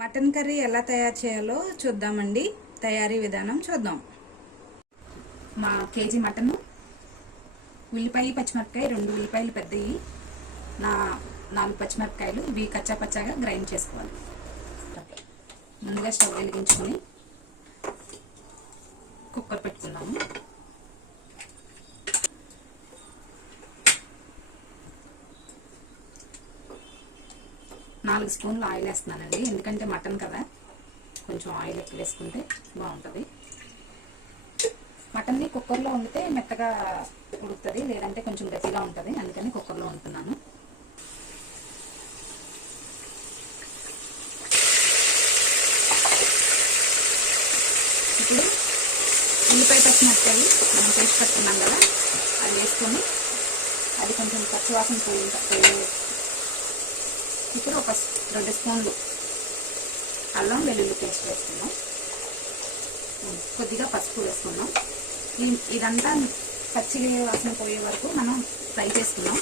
Mutton curry ఎలా తయారు చేయాలో చూద్దామండి. తయారీ విధానం చూద్దాం. మా కేజీ మటన్, ఉల్లిపాయ పచ్చిమిరపకాయ 2 ఉల్లిపాయలు పెద్దవి, 4 పచ్చిమిరపకాయలు, ఇవి కచ్చా పచ్చాగా గ్రైండ్ చేసుకోవాలి. ముందుగా స్టవ్ వెలిగించుకొని కుక్కర్ పెట్టుకున్నాము. నాలుగు స్పూన్లు ఆయిల్ వేస్తున్నానండి, ఎందుకంటే మటన్ కదా, కొంచెం ఆయిల్ ఎక్కువ వేసుకుంటే బాగుంటుంది. మటన్ని కుక్కర్లో వండితే మెత్తగా ఉడుకుతుంది, లేదంటే కొంచెం గట్టిగా ఉంటుంది, అందుకని కుక్కర్లో వండుతున్నాను. ఇప్పుడు ఉల్లిపాయ పచ్చిమిరపకాయలు మనం పేస్ట్ పెట్టుకున్నాం కదా, అది వేసుకొని అది కొంచెం పచ్చివాసన పోయి ఇప్పుడు ఒక 2 స్పూన్లు అల్లం వెల్లుల్లి పేస్ట్ వేసుకున్నాం. కొద్దిగా పసుపు వేసుకున్నాం. ఇదంతా పచ్చి వాసన పోయే వరకు మనం ఫ్రై చేసుకున్నాం.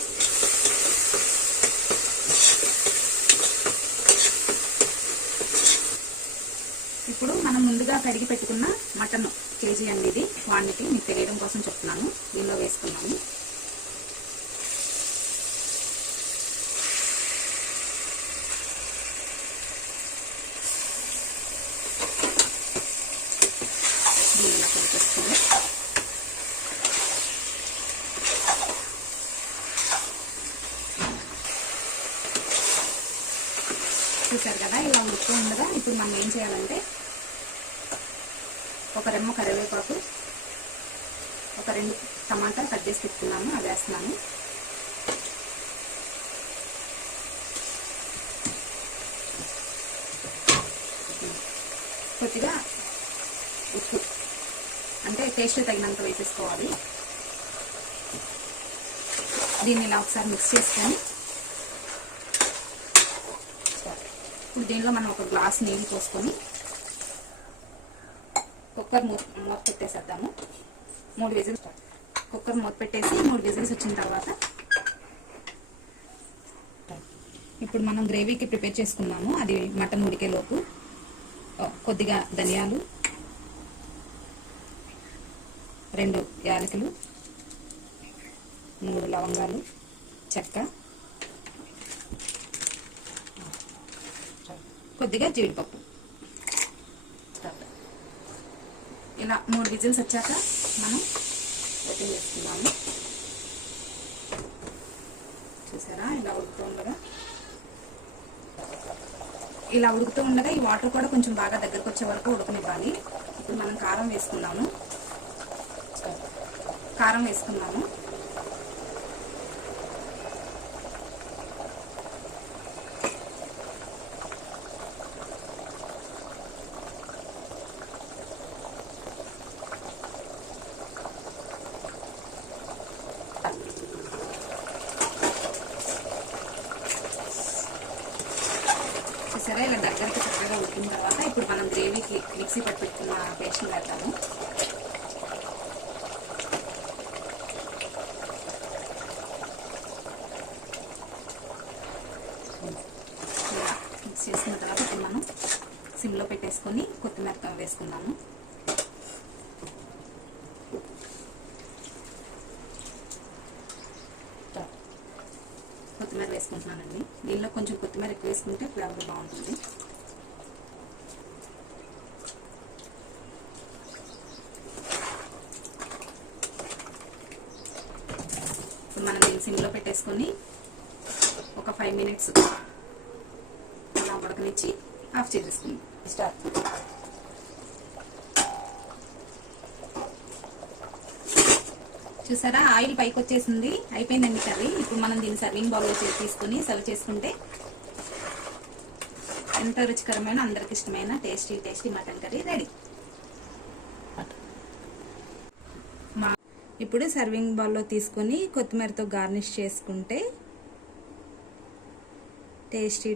ఇప్పుడు మనం ముందుగా కడిగి పెట్టుకున్న మటన్ కేజీ అండి, ఇది క్వాంటిటీ మీకు తెలియడం కోసం చెప్తున్నాను. దీనిలో వేసుకున్నాము. చూసారు కదా, ఇలా ఉడుతూ ఉండగా ఇప్పుడు మనం ఏం చేయాలంటే ఒక రెమ్మ కరివేపాకు, ఒక 2 టమాటా కట్ చేసి పెట్టుకున్నాము, అది వేస్తున్నాము. కొద్దిగా ఉప్పు, అంటే టేస్ట్ తగినంత వేసేసుకోవాలి. దీన్ని ఇలా ఒకసారి మిక్స్ చేసుకొని ఇప్పుడు దీనిలో మనం ఒక గ్లాస్ నీళ్ళు పోసుకొని కుక్కర్ మూత పెట్టేసేద్దాము. 3 విజిల్స్, కుక్కర్ మూత పెట్టేసి 3 విజిల్స్ వచ్చిన తర్వాత ఇప్పుడు మనం గ్రేవీకి ప్రిపేర్ చేసుకున్నాము. అది మటన్ ఉడికేలోపు కొద్దిగా ధనియాలు, 2 యాలకులు, 3 లవంగాలు, చెక్క, కొద్దిగా జీడిపప్పు. ఇలా 3 విజిల్స్ వచ్చాక మనం ఓపెన్ చేసుకున్నాము. చూసారా, ఇలా ఉడుకుతూ ఉండగా ఈ వాటర్ కూడా కొంచెం బాగా దగ్గరకు వచ్చే వరకు ఉడకనివ్వాలి. ఇప్పుడు మనం కారం వేసుకున్నాము. సరే, ఇలా దగ్గరికి చక్కగా ఉడికిన తర్వాత ఇప్పుడు మనం గ్రేవీకి మిక్సీ పట్టి పెట్టుకున్న పేస్ట్ వేద్దాము. ఇలా మిక్స్ చేసుకున్న తర్వాత ఇప్పుడు మనం సిమ్లో పెట్టేసుకొని కొత్తిమీర వేసుకున్నాము. కొత్తిమీర వేసుకుంటున్నానండి. దీనిలో కొంచెం కొత్తిమీర ఎక్కువ వేసుకుంటే ఫ్లేవర్ బాగుంటుంది. ఇప్పుడు మనం దీన్ని సిమ్లో పెట్టేసుకొని ఒక 5 మినిట్స్ అలా ఉడకనిచ్చి ఆఫ్ చేసేసుకుందాం. స్టార్ట్. చూసారా, ఆయిల్ పైకి వచ్చేసింది. అయిపోయిందండి కర్రీ. ఇప్పుడు మనం దీన్ని సర్వింగ్ బౌల్లో తీసుకుని సర్వ్ చేసుకుంటే ఎంతో రుచికరమైన, అందరికి ఇష్టమైన టేస్టీ మటన్ కర్రీ రెడీ. ఇప్పుడు సర్వింగ్ బౌల్లో తీసుకొని కొత్తిమీరతో గార్నిష్ చేసుకుంటే టేస్టీ